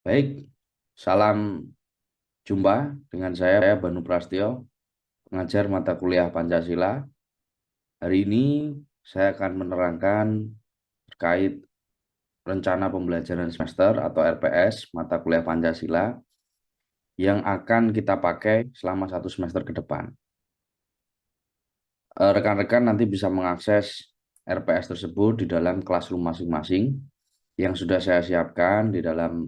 Baik, salam jumpa dengan saya Banu Prastio, pengajar mata kuliah Pancasila. Hari ini saya akan menerangkan terkait rencana pembelajaran semester atau RPS mata kuliah Pancasila yang akan kita pakai selama 1 semester ke depan. Rekan-rekan nanti bisa mengakses RPS tersebut di dalam Classroom masing-masing yang sudah saya siapkan di dalam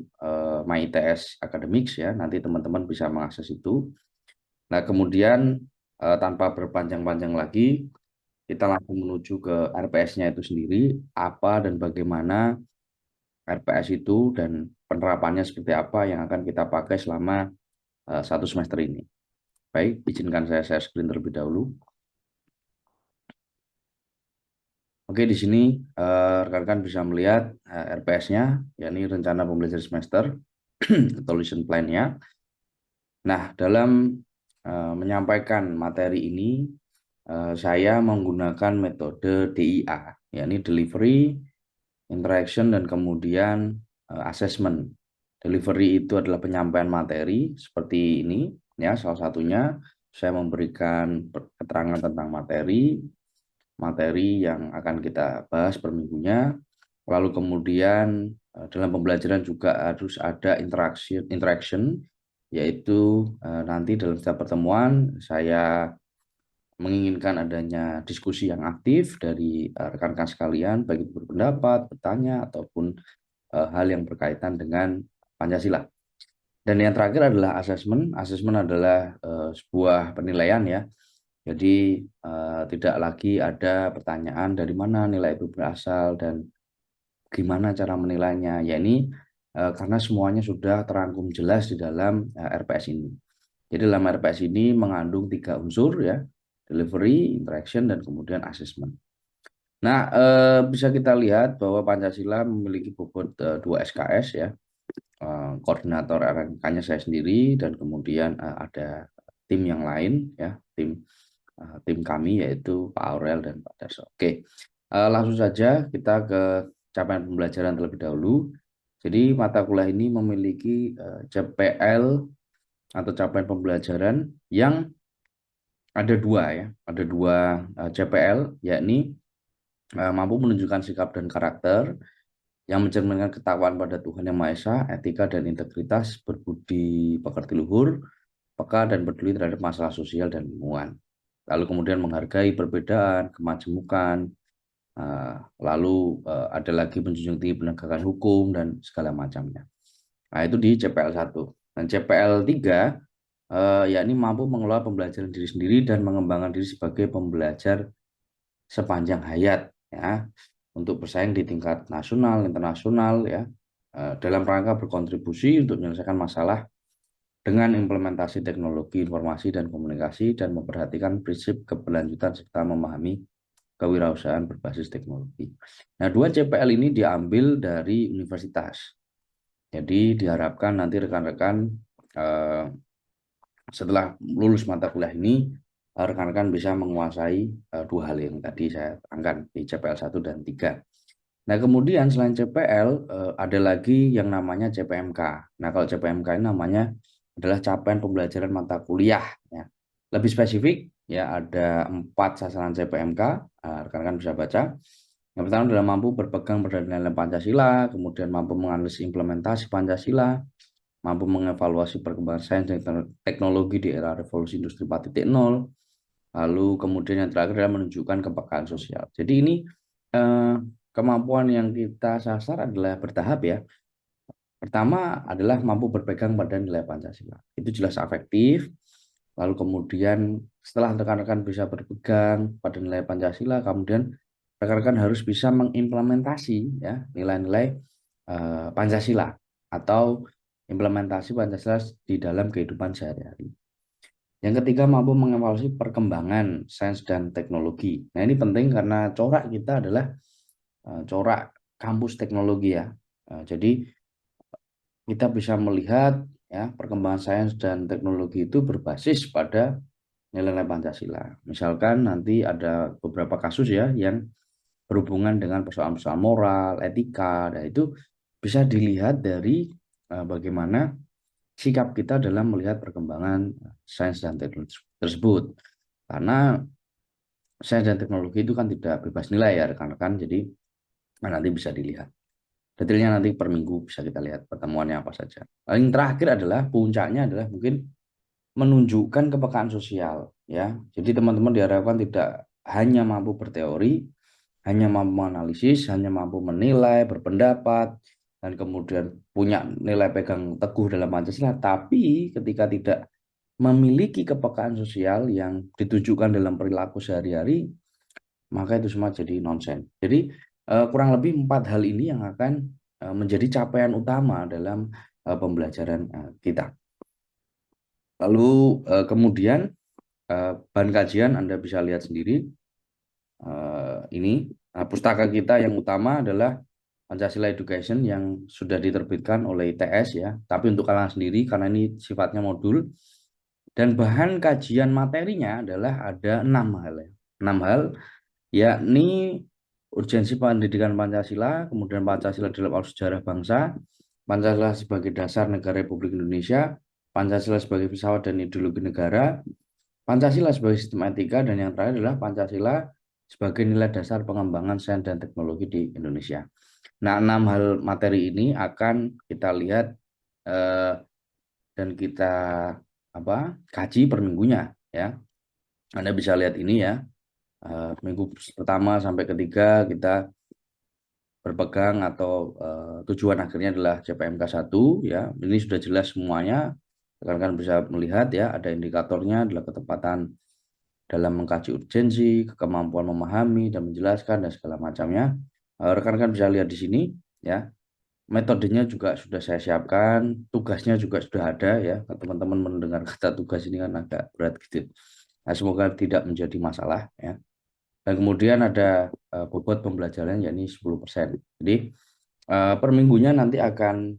MyITS Academics ya. Nanti teman-teman bisa mengakses itu. Nah, kemudian tanpa berpanjang-panjang lagi, kita langsung menuju ke RPS-nya itu sendiri, apa dan bagaimana RPS itu dan penerapannya seperti apa yang akan kita pakai selama 1 semester ini. Baik, izinkan saya share screen terlebih dahulu. Oke, di sini rekan-rekan bisa melihat RPS-nya, yakni rencana pembelajaran semester atau lesson plan-nya. Nah, dalam menyampaikan materi ini, saya menggunakan metode DIA, yakni Delivery, Interaction, dan kemudian Assessment. Delivery itu adalah penyampaian materi seperti ini, ya. Salah satunya saya memberikan keterangan tentang materi yang akan kita bahas per minggunya. Lalu kemudian dalam pembelajaran juga harus ada interaction, yaitu nanti dalam setiap pertemuan saya menginginkan adanya diskusi yang aktif dari rekan-rekan sekalian, baik itu berpendapat, bertanya, ataupun hal yang berkaitan dengan Pancasila. Dan yang terakhir adalah asesmen. Asesmen adalah sebuah penilaian ya. Jadi tidak lagi ada pertanyaan dari mana nilai itu berasal dan gimana cara menilainya. Ya ini karena semuanya sudah terangkum jelas di dalam RPS ini. Jadi dalam RPS ini mengandung 3 unsur ya, delivery, interaction, dan kemudian assessment. Nah, bisa kita lihat bahwa Pancasila memiliki bobot 2 SKS ya. Koordinator RMK-nya saya sendiri dan kemudian ada tim yang lain ya, tim kami yaitu Pak Aurel dan Pak Darso. Oke, langsung saja kita ke capaian pembelajaran terlebih dahulu. Jadi mata kuliah ini memiliki CPL atau capaian pembelajaran yang ada dua ya, ada dua CPL, yakni mampu menunjukkan sikap dan karakter yang mencerminkan ketakwaan pada Tuhan Yang Maha Esa, etika dan integritas, berbudi pekerti luhur, peka dan peduli terhadap masalah sosial dan lingkungan. Lalu kemudian menghargai perbedaan, kemajemukan, lalu ada lagi menjunjung tinggi penegakan hukum dan segala macamnya. Nah, itu di CPL 1. Dan CPL 3 yakni mampu mengelola pembelajaran diri sendiri dan mengembangkan diri sebagai pembelajar sepanjang hayat ya, untuk bersaing di tingkat nasional, internasional ya, dalam rangka berkontribusi untuk menyelesaikan masalah dengan implementasi teknologi informasi dan komunikasi dan memperhatikan prinsip keberlanjutan serta memahami kewirausahaan berbasis teknologi. Nah, 2 CPL ini diambil dari universitas. Jadi diharapkan nanti rekan-rekan setelah lulus mata kuliah ini, rekan-rekan bisa menguasai 2 hal yang tadi saya terangkan di CPL 1 dan 3. Nah, kemudian selain CPL, ada lagi yang namanya CPMK. Nah, kalau CPMK ini namanya adalah capaian pembelajaran mata kuliah. Ya. Lebih spesifik, ya ada 4 sasaran CPMK, rekan-rekan bisa baca. Yang pertama adalah mampu berpegang pada nilai Pancasila, kemudian mampu menganalisis implementasi Pancasila, mampu mengevaluasi perkembangan sains dan teknologi di era revolusi industri 4.0. Lalu kemudian yang terakhir adalah menunjukkan kepekaan sosial. Jadi ini kemampuan yang kita sasar adalah bertahap ya. Pertama adalah mampu berpegang pada nilai Pancasila. Itu jelas afektif. Lalu kemudian setelah rekan-rekan bisa berpegang pada nilai Pancasila, kemudian rekan-rekan harus bisa mengimplementasi ya nilai-nilai Pancasila atau implementasi Pancasila di dalam kehidupan sehari-hari. Yang ketiga, mampu mengevaluasi perkembangan sains dan teknologi. Nah, ini penting karena corak kita adalah corak kampus teknologi ya. Jadi kita bisa melihat ya perkembangan sains dan teknologi itu berbasis pada nilai-nilai Pancasila. Misalkan nanti ada beberapa kasus ya yang berhubungan dengan persoalan-persoalan moral, etika, dan itu bisa dilihat dari bagaimana sikap kita dalam melihat perkembangan sains dan teknologi tersebut. Karena sains dan teknologi itu kan tidak bebas nilai ya rekan-rekan, jadi nanti bisa dilihat. Detailnya nanti per minggu bisa kita lihat pertemuannya apa saja. Paling terakhir adalah puncaknya adalah mungkin menunjukkan kepekaan sosial ya. Jadi teman-teman diharapkan tidak hanya mampu berteori, hanya mampu menganalisis, hanya mampu menilai, berpendapat, dan kemudian punya nilai pegang teguh dalam Pancasila, tapi ketika tidak memiliki kepekaan sosial yang ditujukan dalam perilaku sehari-hari, maka itu semua jadi nonsen. Jadi kurang lebih 4 hal ini yang akan menjadi capaian utama dalam pembelajaran kita. Lalu kemudian bahan kajian Anda bisa lihat sendiri. Ini pustaka kita yang utama adalah Pancasila Education yang sudah diterbitkan oleh ITS ya. Tapi untuk kalangan sendiri karena ini sifatnya modul. Dan bahan kajian materinya adalah ada 6 hal ya. 6 hal yakni urgensi pendidikan Pancasila, kemudian Pancasila dalam arus sejarah bangsa, Pancasila sebagai dasar negara Republik Indonesia, Pancasila sebagai pesawat dan ideologi negara, Pancasila sebagai sistem etika, dan yang terakhir adalah Pancasila sebagai nilai dasar pengembangan sains dan teknologi di Indonesia. Nah, 6 hal materi ini akan kita lihat dan kita kaji per minggunya ya. Anda bisa lihat ini ya. Minggu pertama sampai ketiga kita berpegang atau tujuan akhirnya adalah CPMK 1 ya. Ini sudah jelas semuanya. Rekan-rekan bisa melihat ya, ada indikatornya adalah ketepatan dalam mengkaji urgensi, kemampuan memahami dan menjelaskan dan segala macamnya. Rekan-rekan bisa lihat di sini ya. Metodenya juga sudah saya siapkan, tugasnya juga sudah ada ya. Teman-teman mendengar kata tugas ini kan agak berat gitu. Nah, semoga tidak menjadi masalah ya. Dan kemudian ada bobot pembelajaran yakni 10%. Jadi per minggunya nanti akan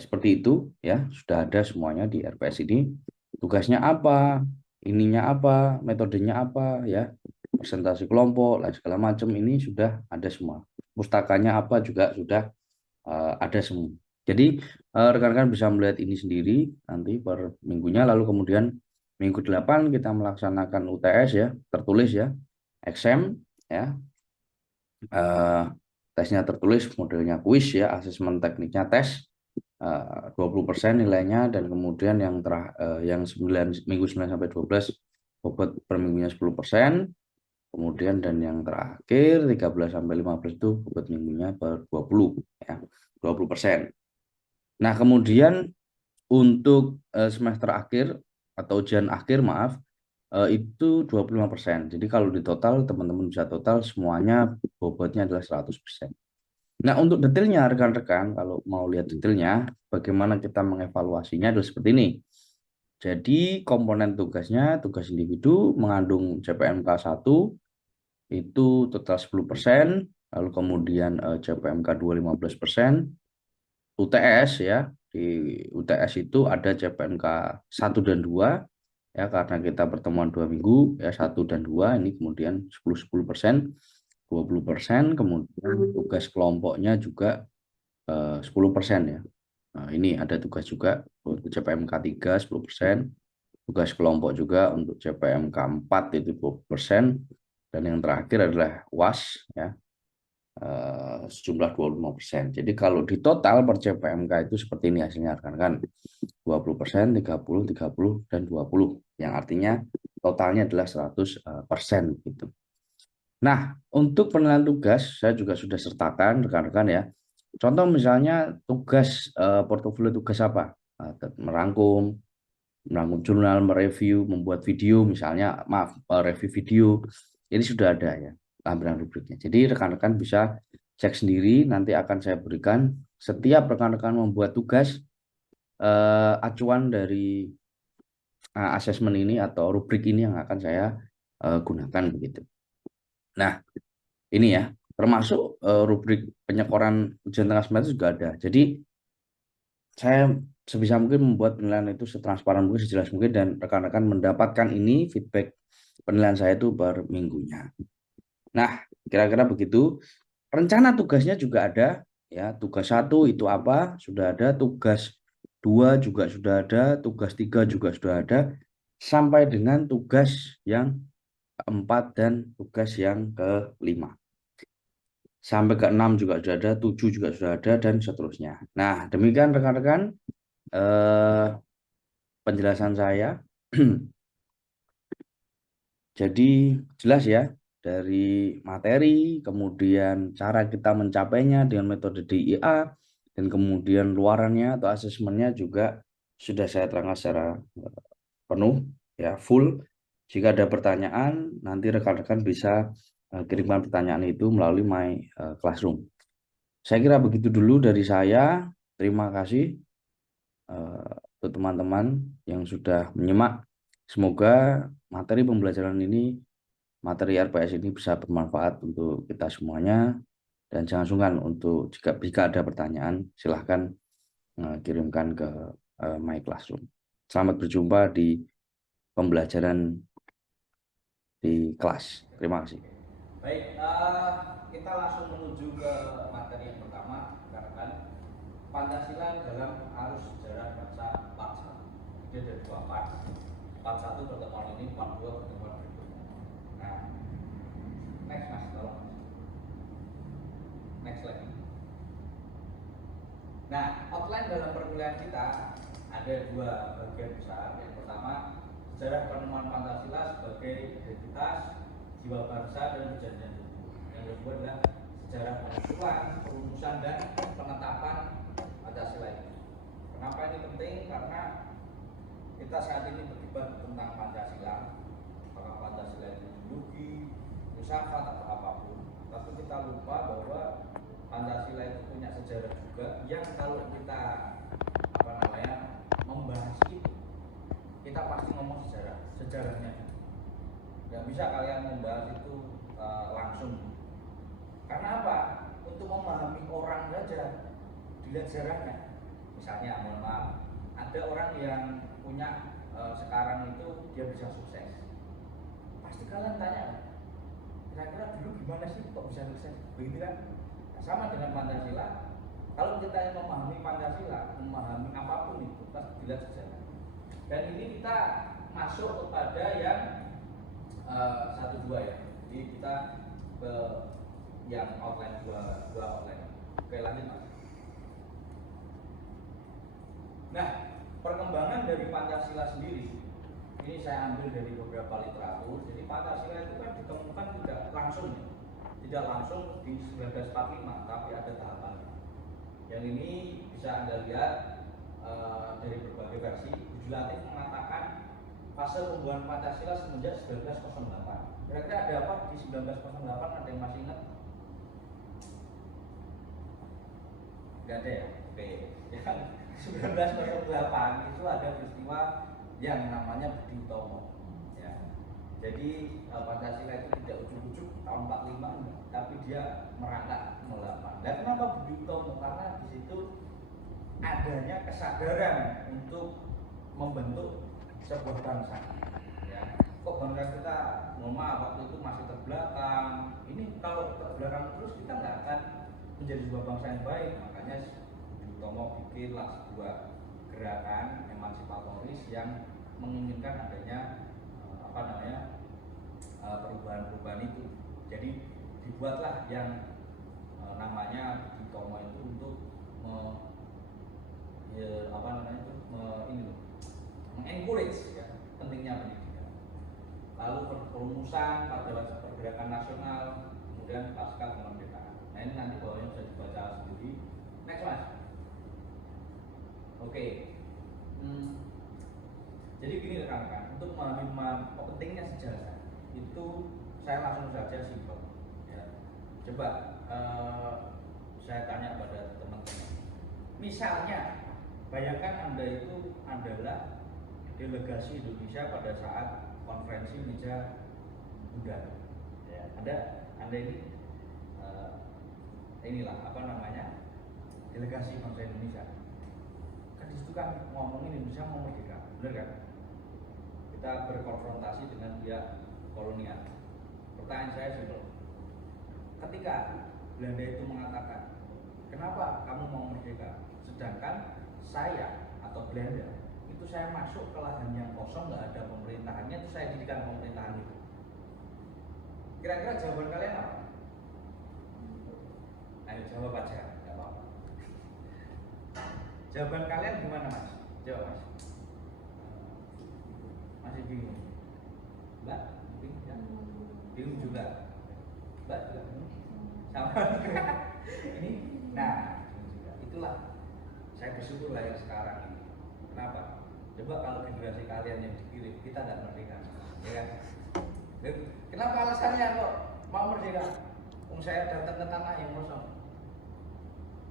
seperti itu ya, sudah ada semuanya di RPS ini. Tugasnya apa, ininya apa, metodenya apa ya, presentasi kelompok, lain segala macam ini sudah ada semua. Pustakanya apa juga sudah ada semua. Jadi rekan-rekan bisa melihat ini sendiri nanti per minggunya. Lalu kemudian minggu 8 kita melaksanakan UTS ya, tertulis ya, exam ya. Tesnya tertulis, modelnya kuis ya, asesmen tekniknya tes 20% nilainya, dan kemudian yang 9 minggu 9 sampai 12 bobot per minggunya 10%. Kemudian dan yang terakhir 13 sampai 15 itu bobot minggunya per 20 ya, 20%. Nah, kemudian untuk semester akhir atau ujian akhir maaf, itu 25%. Jadi kalau di total teman-teman bisa total semuanya bobotnya adalah 100%. Nah, untuk detailnya rekan-rekan kalau mau lihat detailnya bagaimana kita mengevaluasinya adalah seperti ini. Jadi komponen tugasnya, tugas individu mengandung CPMK 1 itu total 10%, lalu kemudian CPMK 2 15%, UTS ya. Di UTS itu ada CPMK 1 dan 2 ya, karena kita pertemuan 2 minggu ya, 1 dan 2 ini kemudian 10% 20%, kemudian tugas kelompoknya juga 10% ya. Nah, ini ada tugas juga untuk CPMK 3 10%, tugas kelompok juga untuk CPMK 4 itu 20%, dan yang terakhir adalah UAS ya, sejumlah 25%. Jadi kalau di total per CPMK itu seperti ini hasilnya rekan-rekan. 20%, 30, 30, dan 20. Yang artinya totalnya adalah 100% gitu. Nah, untuk penilaian tugas saya juga sudah sertakan rekan-rekan ya. Contoh misalnya tugas portofolio tugas apa? Merangkum jurnal, mereview, membuat video misalnya, maaf, review video. Ini sudah ada ya tampilan rubriknya. Jadi rekan-rekan bisa cek sendiri, nanti akan saya berikan setiap rekan-rekan membuat tugas acuan dari asesmen ini atau rubrik ini yang akan saya gunakan begitu. Nah, ini ya, termasuk rubrik penyekoran ujian tengah semester juga ada. Jadi saya sebisa mungkin membuat penilaian itu setransparan mungkin, sejelas mungkin, dan rekan-rekan mendapatkan ini feedback penilaian saya itu per minggunya. Nah, kira-kira begitu. Rencana tugasnya juga ada ya. Tugas 1 itu apa? Sudah ada. Tugas 2 juga sudah ada, tugas 3 juga sudah ada, sampai dengan tugas yang keempat dan tugas yang kelima. Sampai ke-6 juga sudah ada, 7 juga sudah ada, dan seterusnya. Nah, demikian rekan-rekan penjelasan saya. Jadi jelas ya, dari materi, kemudian cara kita mencapainya dengan metode DIA, dan kemudian luarannya atau asesmennya juga sudah saya terangkan secara penuh, ya full. Jika ada pertanyaan, nanti rekan-rekan bisa kirimkan pertanyaan itu melalui My Classroom. Saya kira begitu dulu dari saya. Terima kasih untuk teman-teman yang sudah menyimak. Semoga materi pembelajaran ini, materi RPS ini bisa bermanfaat untuk kita semuanya. Dan jangan sungkan untuk jika ada pertanyaan, silahkan kirimkan ke My Classroom. Selamat berjumpa di pembelajaran di kelas. Terima kasih. Baik, kita langsung menuju ke materi yang pertama, rekan-rekan. Pancasila dalam arus sejarah bangsa part 1. Jadi ada 2 part. Part 1 pertemuan ini, part 2 pertemuan berikutnya. Nah, next mas, tolong. Next lagi. Nah, outline dalam perkuliahan kita ada 2 bagian besar. Yang pertama, sejarah penemuan Pancasila sebagai identitas, jiwa bangsa, dan perjanjian hukum. Yang kedua adalah sejarah penentuan, perumusan, dan penetapan Pancasila ini. Kenapa ini penting? Karena kita saat ini berdebat tentang Pancasila, apakah Pancasila itu ideologi, filsafat atau apapun, tapi kita lupa bahwa Pancasila itu punya sejarah juga yang kalau kita membahas itu, kita pasti ngomong sejarahnya. Nggak bisa kalian membahas itu langsung. Karena apa? Untuk memahami orang saja dilihat sejarahnya. Misalnya, mohon maaf, ada orang yang punya sekarang itu dia bisa sukses. Pasti kalian tanya, kira-kira dulu gimana sih kok bisa sukses? Begitu kan? Nah, sama dengan Pancasila. Kalau kita yang memahami Pancasila, memahami apapun itu pasti dilihat sejarah. Dan ini kita masuk kepada yang 1-2 ya. Jadi kita ke yang outline dua outline. Oke, lanjut mas. Nah, perkembangan dari Pancasila sendiri ini saya ambil dari beberapa literatur. Jadi Pancasila itu kan ditemukan tidak langsung ya, tidak langsung di 1945, tapi ada tahapannya. Yang ini bisa Anda lihat dari berbagai versi. Uji Latif mengatakan fase pembuatan Pancasila semenjak 1908. Kira-kira ada apa di 1908? Ada yang masih ingat? Gak ada ya? Oke. Yang 1908 itu ada peristiwa yang namanya Budi Utomo. Ya. Jadi Pancasila itu tidak ujuk-ujuk tahun 45 enggak, tapi dia merangkak 08. Dan kenapa Budi Utomo? Karena di situ adanya kesadaran untuk membentuk sebuah bangsa. Ya. Kok bangsa kita, mohon maaf, waktu itu masih terbelakang. Ini kalau terbelakang terus kita nggak akan menjadi sebuah bangsa yang baik. Makanya Budi Utomo bikinlah sebuah gerakan emansipatoris yang menginginkan adanya perubahan-perubahan itu. Jadi dibuatlah yang namanya Budi Utomo itu untuk mengencourage ya pentingnya pendidikan. Lalu perumusan pada pergerakan nasional, kemudian pasca kemerdekaan. Nah ini nanti bawahnya bisa dibaca sendiri. Next mas. Oke. Jadi gini rekan-rekan, untuk memahami pentingnya sejarah itu saya langsung saja simpel. Ya. Coba saya tanya pada teman-teman. Misalnya, bayangkan Anda itu adalah delegasi Indonesia pada saat konferensi meja Buddha. Ya, Anda ini delegasi bangsa Indonesia. Kan di situ kan ngomongin Indonesia mau merdeka, benar kan? Kita berkonfrontasi dengan pihak kolonial. Pertanyaan saya simpel. Ketika Belanda itu mengatakan, kenapa kamu mau merdeka? Sedangkan saya atau Belanda itu saya masuk ke lahan yang kosong nggak ada pemerintahannya, itu saya dirikan pemerintahan itu. Kira-kira jawaban kalian apa? Ayo jawab aja, nggak apa-apa. Jawaban kalian gimana mas? Jawab mas. Masih bingung? Mbak? Bingung ya? Bingung juga? Mbak juga bingung? Sama juga? Ini? Nah, itulah saya bersyukur lahir sekarang ini. Kenapa? Coba kalau generasi kalian yang dikirim, kita nggak merdeka, ya kan? Kenapa alasannya kok mau merdeka? Saya datang ke tanah yang kosong.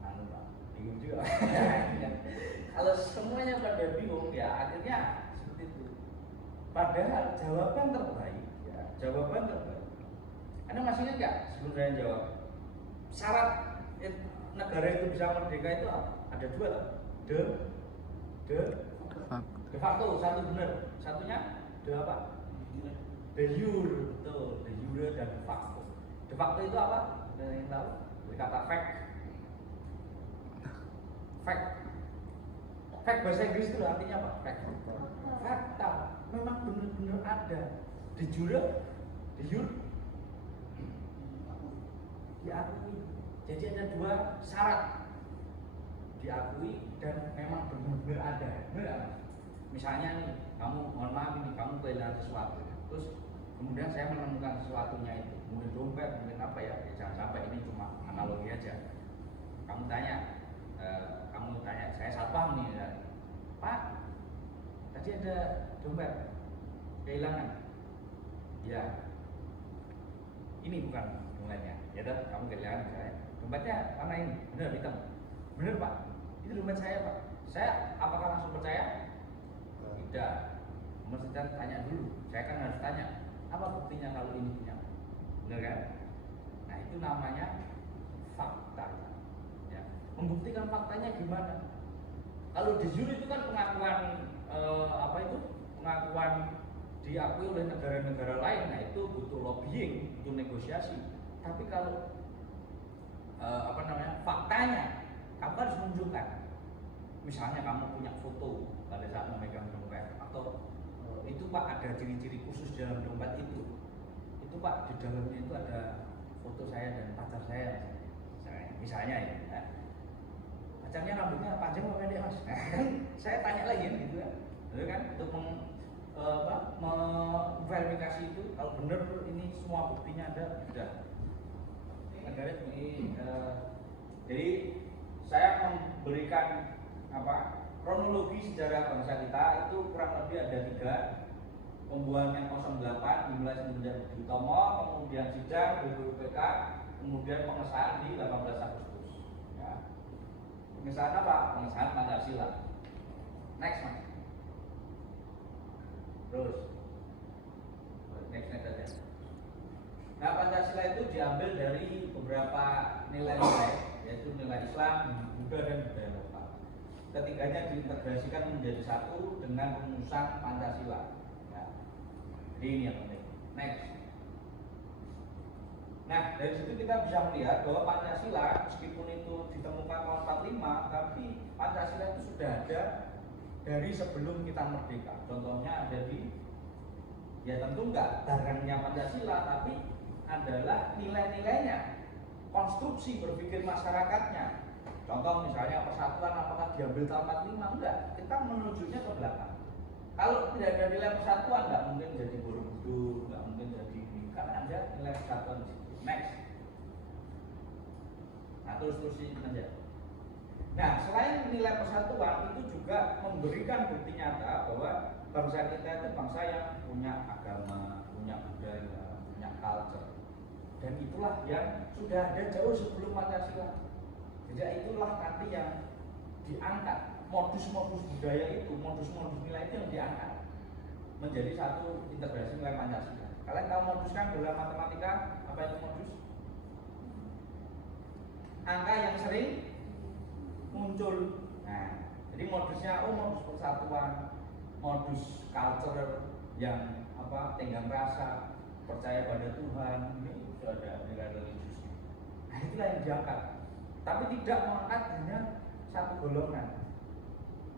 Anu Pak, bingung juga. Kalau semuanya pada bingung, ya akhirnya seperti itu. Padahal jawaban terbaik, ya jawaban terbaik. Anda masih ingat nggak sebelum saya jawab? Syarat negara itu bisa merdeka itu apa? Ada dua lah. De facto satu benar, satunya de apa? De jure, betul, de jure dan de facto. De facto itu apa? Ada yang tahu? Dari kata fact. Fact. Fact bahasa Inggris itu artinya apa? Fact. Fakta. Memang benar-benar ada. De jure, diakui. Jadi ada dua syarat, diakui dan memang benar-benar ada. Benar. Misalnya nih, kamu mohon maaf ini, kamu kehilangan sesuatu, terus kemudian saya menemukan sesuatunya itu, mungkin dompet, mungkin apa ya, jangan sampai ini cuma analogi aja. Kamu tanya, saya satpam nih, ya. Pak, tadi ada dompet kehilangan. Ya, ini bukan dompetnya, ya toh, kamu kehilangan saya. Dompetnya mana ini? Benar hitam. Benar Pak, itu dompet saya Pak. Saya apakah langsung percaya? Tidak. Mesti tanya dulu. Saya kan harus tanya, apa buktinya kalau ini punya? Benar kan? Nah itu namanya fakta. Ya. Membuktikan faktanya gimana? Kalau di juri itu kan pengakuan pengakuan diakui oleh negara-negara lain. Nah itu butuh lobbying, butuh negosiasi. Tapi kalau faktanya, kamu harus menunjukkan. Misalnya kamu punya foto pada saat memegang dompet, atau itu Pak ada ciri-ciri khusus dalam dompet itu Pak di dalamnya itu ada foto saya dan pacar saya, misalnya ya. Pacarnya rambutnya panjang atau pendek mas? Saya tanya lagi gitu kan, untuk memverifikasi itu kalau benar ini semua buktinya ada, sudah. Negara ini, jadi saya memberikan kronologi sejarah bangsa kita itu kurang lebih ada 3. Pembuangan 08 dimulai semenjak Budi Utomo, kemudian sidang BPUPK, kemudian pengesahan di 18 Agustus. Ya. Pengesahan apa? Pengesahan Pancasila. Next mas. Terus. Next aja. Nah Pancasila itu diambil dari beberapa nilai-nilai, yaitu nilai Islam, Buddha dan budaya lokal. Ketiganya diintegrasikan menjadi satu dengan rumusan Pancasila. Ya. Jadi ini yang penting. Next. Nah dari situ kita bisa melihat bahwa Pancasila meskipun itu ditemukan tahun 45, tapi Pancasila itu sudah ada dari sebelum kita merdeka. Contohnya ada di, ya tentu enggak barangnya Pancasila, tapi adalah nilai-nilainya, konstruksi berpikir masyarakatnya. Contoh misalnya persatuan apakah diambil tahun 45? Enggak, kita menunjuknya ke belakang. Kalau tidak ada nilai persatuan, nggak mungkin jadi Borobudur, nggak mungkin jadi ini, karena ada nilai persatuan di situ. Next. Nah terus-terusin aja. Nah selain nilai persatuan itu juga memberikan bukti nyata bahwa bangsa kita itu bangsa yang punya agama, punya budaya, punya culture. Dan itulah yang sudah ada jauh sebelum Pancasila. Jadi itulah nanti yang diangkat, modus-modus budaya itu, modus-modus nilai itu yang diangkat menjadi satu integrasi nilai Pancasila. Kalian tahu modus kan dalam matematika apa itu modus? Angka yang sering muncul. Nah, jadi modusnya modus persatuan, modus culture yang tenggang rasa, percaya pada Tuhan, ini sudah ada nilai religius. Nah itulah yang diangkat. Tapi tidak mengangkat hanya satu golongan.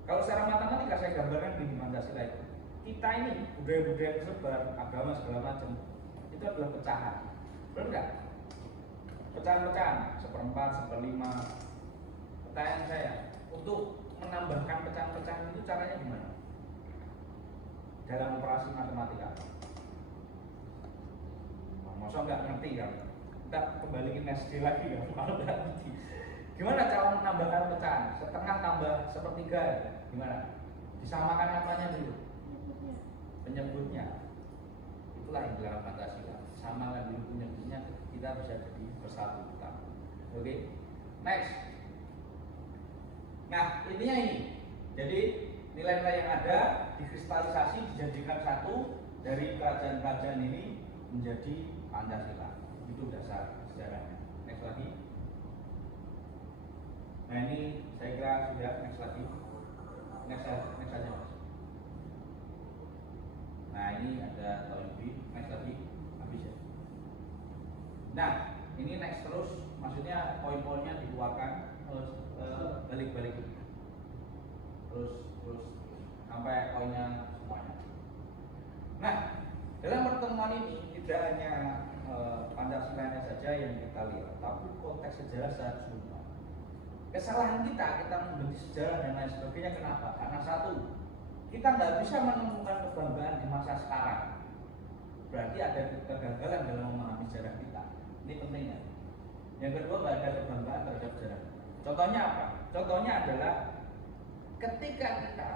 Kalau secara matematika saya gambarkan di Pancasila itu, kita ini budaya-budaya tersebar, agama segala macam, itu adalah pecahan. Benar nggak? Pecahan-pecahan, seperempat, seperlima. Pertanyaan saya, untuk menambahkan pecahan-pecahan itu caranya gimana? Dalam operasi matematika. Masa nggak ngerti kan? Kita kembali ke SD lagi kan? Kalau nggak ngerti. Gimana cara menambahkan pecahan? Setengah tambah sepertiga, gimana? Disamakan apanya dulu? Penyebutnya. Itulah yang dalam Pancasila. Samakan dulu penyebutnya, kita bisa jadi bersatu kita. Oke, next. Nah, intinya ini. Jadi nilai-nilai yang ada dikristalisasi, dijadikan satu dari kerajaan-kerajaan ini menjadi Pancasila. Itu dasar sejarahnya. Next lagi. Nah ini saya kira sudah. Next lagi. Next saja mas. Nah ini ada tahun lebih. Next lagi. Habis ya. Nah ini next terus. Maksudnya poin-poinnya dikeluarkan balik-balik terus sampai poinnya semuanya. Nah dalam pertemuan ini tidak hanya Pancasilanya saja yang kita lihat, tapi konteks sejarah secara keseluruhan. Kesalahan kita membenci sejarah dan lain sebagainya. Kenapa? Karena satu, kita nggak bisa menemukan kebanggaan di masa sekarang. Berarti ada kegagalan dalam memahami sejarah kita. Ini pentingnya. Yang kedua, nggak ada kebanggaan terhadap sejarah. Contohnya apa? Contohnya adalah ketika kita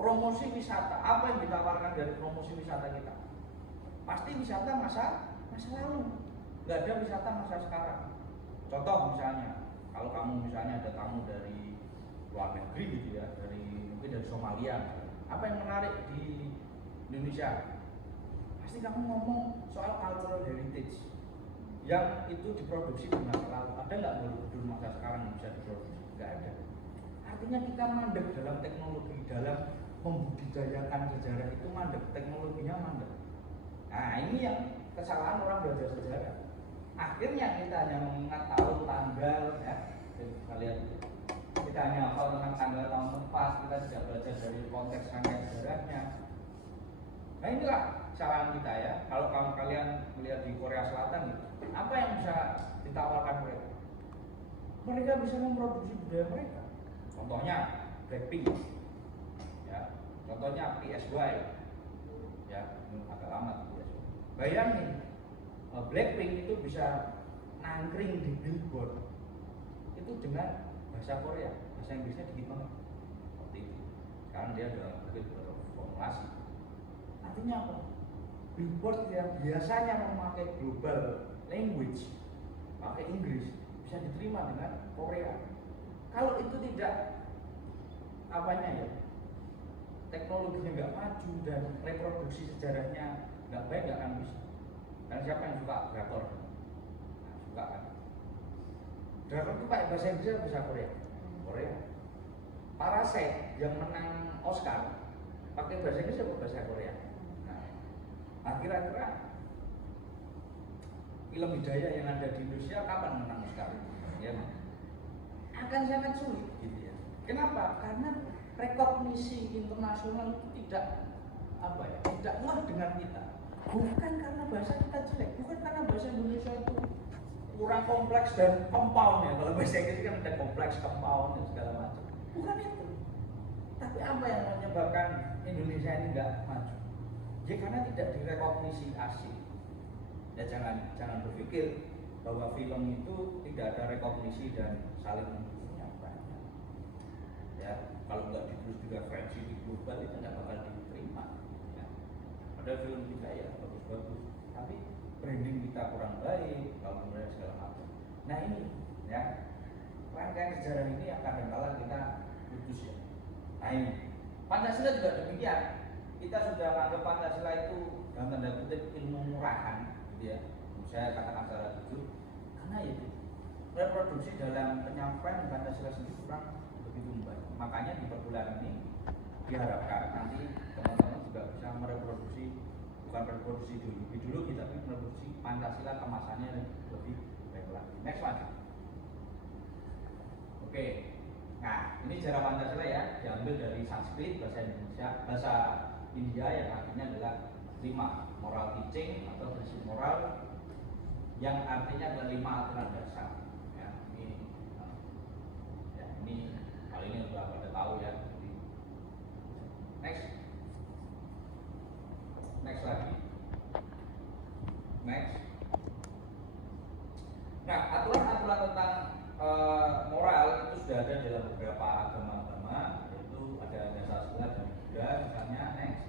promosi wisata, apa yang ditawarkan dari promosi wisata kita? Pasti wisata masa lalu, nggak ada wisata masa sekarang. Contoh misalnya, kalau kamu misalnya ada tamu dari luar negeri gitu ya, mungkin dari Somalia, apa yang menarik di Indonesia? Pasti kamu ngomong soal cultural heritage yang itu diproduksi di masa lalu. Ada nggak Borobudur masa sekarang yang bisa diproduksi? Nggak ada. Artinya kita mandek dalam teknologi, dalam membudidayakan sejarah itu mandek, teknologinya mandek. Nah ini yang kesalahan orang belajar sejarah. Akhirnya kita hanya mengingat tahun, tanggal, ya. Kita lihat itu. Kita hanya hafal tentang tanggal, tahun, tempat. Kita tidak belajar dari konteks rangkaian sejarahnya. Nah inilah kesalahan kita ya. Kalau kalian melihat di Korea Selatan, gitu, apa yang bisa ditawarkan mereka? Mereka bisa memproduksi budaya mereka. Contohnya Blackpink, ya. Contohnya PSY, ya. Agak lama tuh PSY. Bayangin, Blackpink itu bisa nangkring di Billboard itu dengan bahasa Korea, bahasa Inggrisnya dikit banget seperti itu. Sekarang dia udah mungkin berformulasi. Artinya apa? Billboard yang biasanya memakai global language, pakai Inggris, bisa diterima dengan Korea. Kalau itu tidak apanya ya, teknologinya nggak maju dan reproduksi sejarahnya nggak baik, nggak akan bisa. Karena siapa yang suka drakor? Nah, suka kan? Drakor itu pakai bahasa Inggris atau bahasa Korea? Parasite yang menang Oscar pakai bahasa Inggris atau bahasa Korea? Nah, kira-kira film Hidayah yang ada di Indonesia kapan menang Oscar? Ya, akan sangat sulit gitu ya. Kenapa? Karena rekognisi internasional itu tidak tidak ngeh dengan kita. Bukan karena bahasa kita jelek, bukan karena bahasa Indonesia itu kurang kompleks dan compound ya. Kalau bahasa Inggris kan ada kompleks, compound dan segala macam. Bukan itu. Tapi apa yang menyebabkan Indonesia ini nggak maju? Ya karena tidak direkognisi asing. Ya jangan berpikir bahwa film itu tidak ada rekognisi dan saling menyampaikan. Ya kalau nggak terus referensi di global itu nggak bakal diterima. Ya. Ada film kita ya bagus-bagus, tapi branding kita kurang baik, kalau kemudian segala macam. Nah ini ya rangkaian sejarah ini akan kala kita putus ya. Nah ini Pancasila juga demikian. Kita sudah anggap Pancasila itu dalam tanda kutip ilmu murahan, gitu ya. Saya katakan secara jujur, karena itu reproduksi dalam penyampaian Pancasila sendiri kurang begitu baik. Makanya di perkuliahan ini diharapkan nanti teman-teman juga bisa mereproduksi, bukan reproduksi ideologi tapi mereproduksi Pancasila kemasannya lebih baik lagi. Next lagi. Oke. Nah, ini sejarah Pancasila ya, diambil dari Sanskrit, bahasa Indonesia, bahasa India yang artinya adalah 5 moral teaching atau prinsip moral yang artinya adalah 5 aturan dasar. Ya, ini kali ini sudah pada tahu ya. Next, next lagi, next. Nah, aturan-aturan tentang moral itu sudah ada dalam beberapa agama-agama, yaitu ada dasar sila dan Buddha misalnya. Next,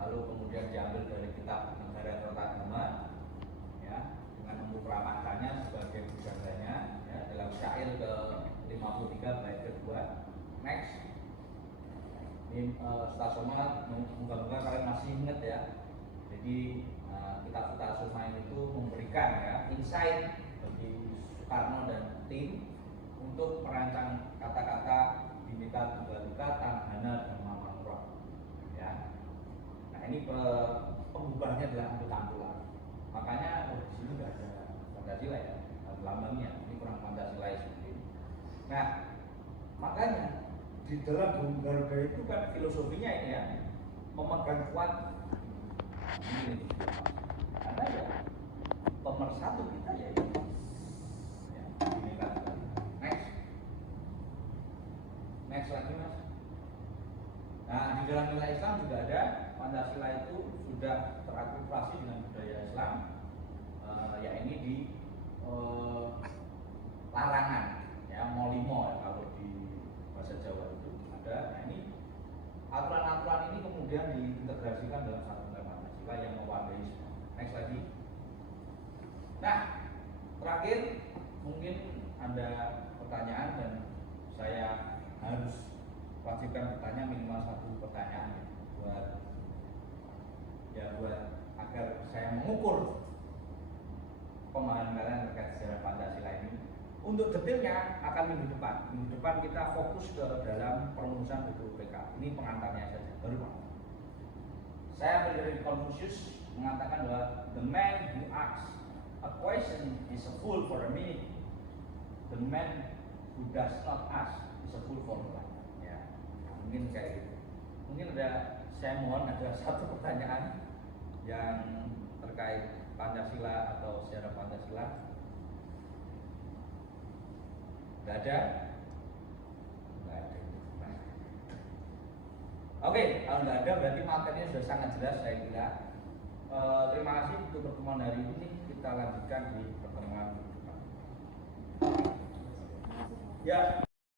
lalu kemudian diambil dari kitab Negara Kertagama, ya, dengan memupramakakannya sebagai bujangganya, ya, dalam syair ke-53 bait kedua. Next, ini Ustaz Somad, moga-moga kalian masih ingat ya. Jadi kitab Somad itu memberikan ya insight bagi Soekarno dan tim untuk merancang kata-kata Bhinneka Tunggal Ika, Tanghana dan Mamangura. Ya. Nah ini pengubahnya adalah amputan. Makanya di sini nggak ada Pancasila ya, lambangnya ini kurang Pancasila seperti ini. Nah makanya di dalam Bung Garuda itu kan filosofinya ini ya, memegang kuat ini karena ya pemersatu kita ya ini kan. Next lagi mas. Nah di dalam nilai Islam juga ada Pancasila itu sudah terakumulasi dengan budaya Islam, ya ini di larangan ya, molimo ya, kalau di bahasa Jawa itu ada. Nah ini aturan-aturan ini kemudian diintegrasikan dalam satu nilai Pancasila yang mewadai semua. Next lagi. Nah terakhir mungkin ada pertanyaan dan saya harus wajibkan bertanya minimal 1 pertanyaan buat agar saya mengukur pemahaman kalian terkait sejarah Pancasila ini. Untuk detailnya akan minggu depan. Minggu depan kita fokus ke dalam perumusan BPUPK. Ini pengantarnya saja, baru Pak. Saya dari Confucius mengatakan bahwa the man who asks a question is a fool for a minute. The man who does not ask is a fool for a life. Ya, mungkin kayak gitu. Mungkin saya mohon ada 1 pertanyaan yang terkait Pancasila atau sejarah Pancasila. Nggak ada? Nggak ada. Oke, kalau nggak ada berarti materinya sudah sangat jelas saya kira. Terima kasih untuk pertemuan hari ini. Kita lanjutkan di pertemuan depan. Ya.